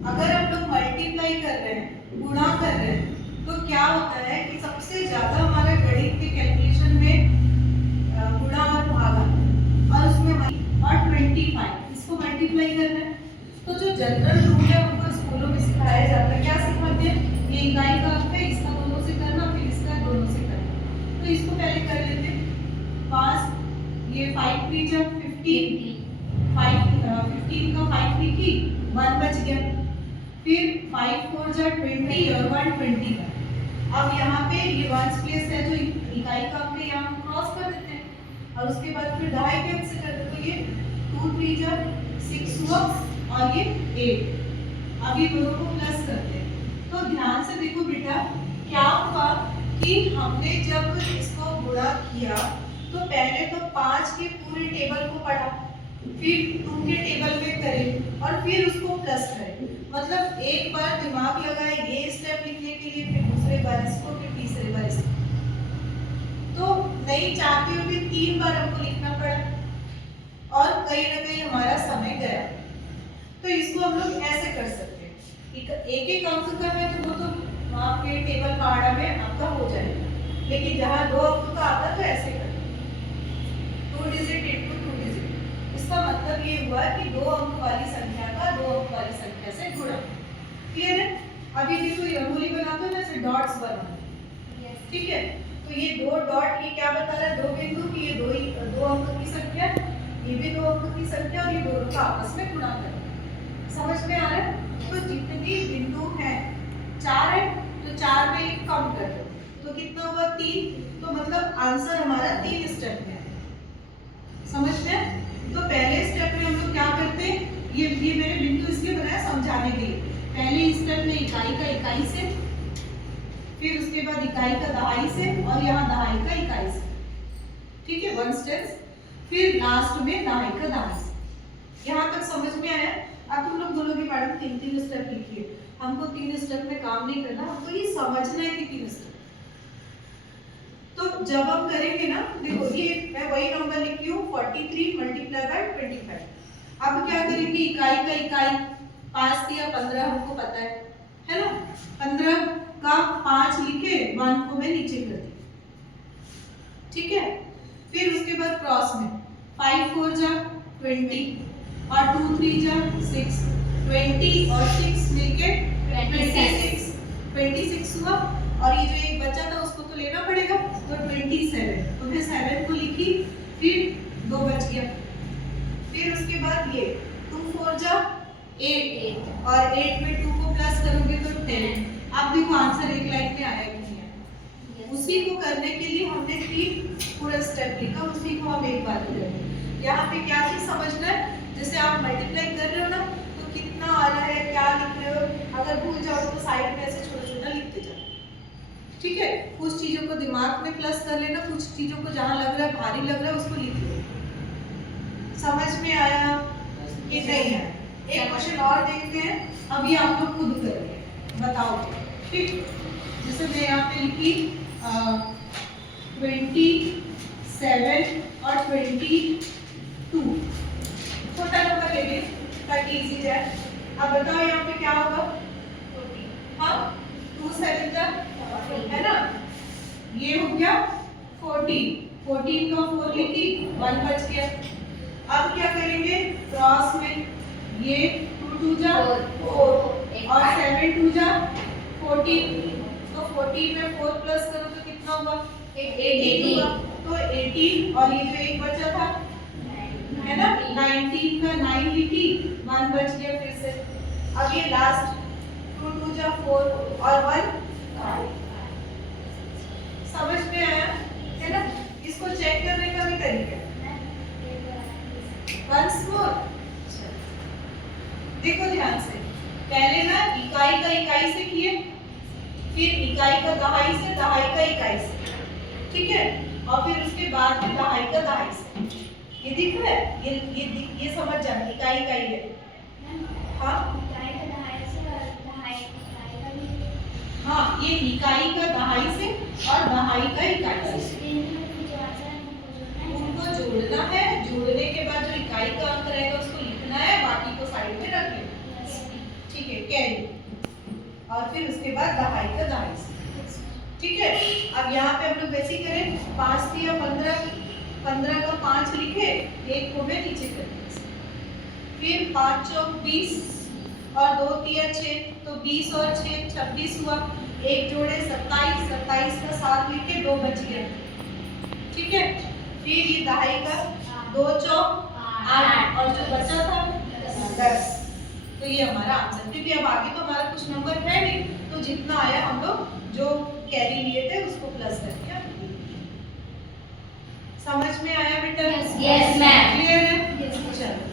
अगर हम लोग मल्टीप्लाई कर रहे हैं, गुणा कर रहे हैं, तो क्या होता है कि सबसे ज्यादा हमारे गणित के कैलकुलेशन में गुणा और भागा और उसमें और 25 इसको मल्टीप्लाई करना है। तो जो जनरल रूल है हमको स्कूलों में सिखाया जाता है, क्या सिखाते हैं, ये इकाई का अंक है, इसका दोनों से करना, फिर इसका दोनों से करना। तो इसको पहले कर लेते हैं। 5 ये 5 3 जब 15 15 का 5 लिखी, 1 बच गया। फिर 5 4 जा 20 और 120 का। अब यहाँ पे ये 1's प्लेस है जो इकाई का अंक है, यहाँ हम क्रॉस कर देते हैं और उसके बाद फिर दहाई के अंक से करते हैं। तो ये 2 3 जा 6 हुआ और ये 8। अब ये दोनों को प्लस करते हैं। तो ध्यान से देखो बेटा, क्या हुआ कि हमने जब इसको गुणा किया तो पहले तो 5 के पूरे टेबल को पढ़ा, फिर 2 के टेबल में करें और फिर उसको प्लस करें। मतलब एक बार दिमाग लगाए ये स्टेप लिखने के लिए, फिर दूसरे बार इसको, फिर तीसरे बार इसको। तो नहीं चाहते हुए भी 3 बार हमको लिखना पड़ा और कहीं ना कहीं हमारा समय गया। तो इसको हम लोग ऐसे कर सकते हैं, एक एक अंक का है तो वो तो आपके टेबल पहाड़ा में आपका हो जाएगा, लेकिन जहाँ 2 अंक का आता तो ऐसे कर 2 डिजिट इंटू 2 डिजिट। इसका मतलब ये हुआ कि 2 अंक वाली संख्या का 2 अंक वाली संख्या से गुणा। क्लियर है? अभी देखो ये रंगोली बनाते हैं ना, ऐसे डॉट्स बनाओ, ठीक है? तो ये 2 डॉट ये क्या बता रहा है, 2 बिंदु की ये 2 अंक की संख्या, ये भी 2 अंक की संख्या और ये दोनों का आपस में गुणा करना। समझ में आ रहा है? तो जितनी बिंदु हैं 4 है, तो 4 में एक कम कर दो तो कितना हुआ 3। तो मतलब आंसर हमारा 3 स्टेप में है। समझ में? तो पहले स्टेप में हम लोग क्या करते हैं, ये मैंने बिंदु इसलिए बनाया समझाने के लिए। पहले स्टेप में इकाई का इकाई से, फिर उसके बाद इकाई का दहाई से और यहाँ दहाई का इकाई से, ठीक है, 1 स्टेप। फिर लास्ट में दहाई का दहाई से। यहाँ तक समझ में आया? अब तुम लोग बोलोगे मैडम 3 स्टेप लिखिए। हमको 3 स्टेप में काम नहीं करना, हमको ये समझना है कि 3 स्टेप। तो जब हम करेंगे ना, देखो ये मैं वही नंबर लिखी हूँ 43 मल्टीप्लाई बाय 25। अब क्या करेंगे, इकाई का इकाई 5 दिया 15 हमको पता है ना, 15 का 5 लिखे, 1 को मैं नीचे कर दी, ठीक है। फिर उसके बाद क्रॉस में 5 4 जा 20 और 2 3 जा 6, 20 और 6 मिलके 26 हुआ। और ये जो एक बचा था उसको तो लेना पड़ेगा, तो 27। तो मैं 7 को लिखी, फिर 2 बच गया। फिर उसके बाद ये 2 4 जा 8 और 8 में 2 को प्लस करोगे तो 10। अब देखो आंसर एक लाइन में आया कि नहीं आया। उसी को करने के लिए हमने 3 पूरा स्टेप लिखा, उसी को हम एक बार करेंगे। यहाँ पे क्या चीज समझना है, जैसे आप मल्टीप्लाई कर रहे हो ना, तो कितना आ रहा है, क्या लिख रहे हो, अगर भूल जाओ तो साइड में ऐसे छोटा छोटा लिखते जाओ, ठीक है। कुछ चीजों को दिमाग में प्लस कर लेना, कुछ चीजों को जहाँ लग रहा है भारी लग रहा है उसको लिख लो। समझ में आया कि नहीं है? एक क्वेश्चन और देखते हैं, अभी आप लोग खुद करेंगे, बताओ, ठीक। जैसे मैं यहाँ पे लिखी 27 और 22, छोटा नंबर ले लें ताकि इजी जाए। अब बताओ यहाँ पे क्या होगा, हाँ 2 7 जा है ना, ये हो गया 14 का 4 लिखी, 1 बच गया। अब क्या करेंगे, क्रॉस में ये 2 2 जा 4 और 7 2 जा 14। तो 14 में 4 प्लस करो तो कितना होगा, 18 होगा। तो 18 और ये जो एक बचा था है ना, 19 का 9 लिखी, 1 बच गया फिर से। अब ये लास्ट 2 2 जा 4 और 1 5। समझ में आया है ना? इसको चेक करने का भी तरीका है। वंस मोर, देखो ध्यान से, पहले ना इकाई का इकाई से किए, फिर इकाई का दहाई से, दहाई का इकाई से, ठीक है, और फिर उसके बाद में दहाई का दहाई से। ये दिख रहा है, ये समझ जाना, इकाई इकाई है, हाँ हाँ, ये इकाई का दहाई से और दहाई का इकाई से उनको जोड़ना है। जोड़ने के बाद जो इकाई का अंक रहेगा उसको लिखना है, बाकी को साइड में रख लेना, ठीक है। कैरी, और फिर उसके बाद दहाई का दहाई से। ठीक है, अब यहाँ पे हम लोग वैसे ही करें, 5 तिया 15, 15 का 5 लिखे, एक को मैं नीचे कर दिया, फिर 5 चौक 20 और 2 तिया 6, तो 20 और 6 26 हुआ, एक जोड़े 27, 27 का 7 लिखे, 2 बच गया। ठीक है, फिर ये दहाई का 2 चौक 8 और जो बचा था 10। तो ये हमारा आंसर, क्योंकि अब आगे तो हमारा कुछ नंबर है नहीं, तो जितना आया हम लोग जो कैरी लिए थे उसको प्लस करके आप लिख दीजिए। समझ में आया बेटा? Yes, ma'am. क्लियर है? चलो।